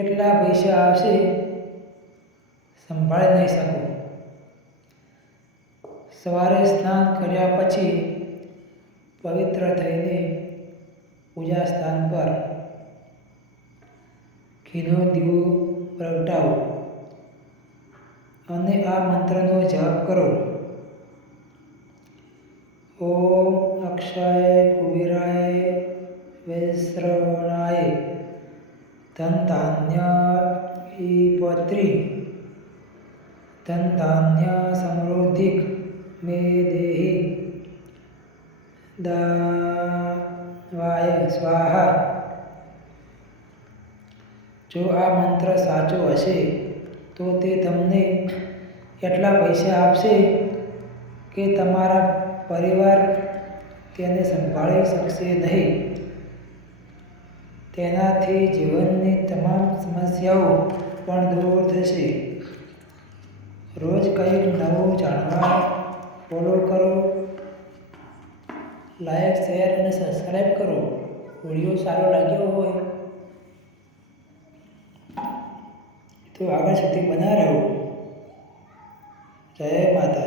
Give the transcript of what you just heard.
એટલા પૈસા આવશે સંભાળી નહીં શકું. સવારે સ્નાન કર્યા પછી પવિત્ર થઈને પૂજા સ્થાન પર ઘીનો દીવો પ્રગટાવો અને આ મંત્રનો જાપ કરો. ઓમ અક્ષય કુબેરાય વૈશ્રવણાય ધનધાન્ય પત્રી ધનધાન્ય સમૃદ્ધિક મે દેહી દાવાય સ્વાહા. જો આ મંત્ર સાચો હશે તો તે તમને એટલા પૈસા આપશે કે તમારા પરિવાર તેને સંભાળી શકશે નહીં. તેનાથી જીવનની તમામ સમસ્યાઓ પણ દૂર થશે. રોજ કંઈક નવું જાણવા ફોલો કરો. લાઈક, શેર અને સબસ્ક્રાઈબ કરો. વિડીયો સારો લાગ્યો હોય તો આગળ સુધી બના રહો. જય માતા.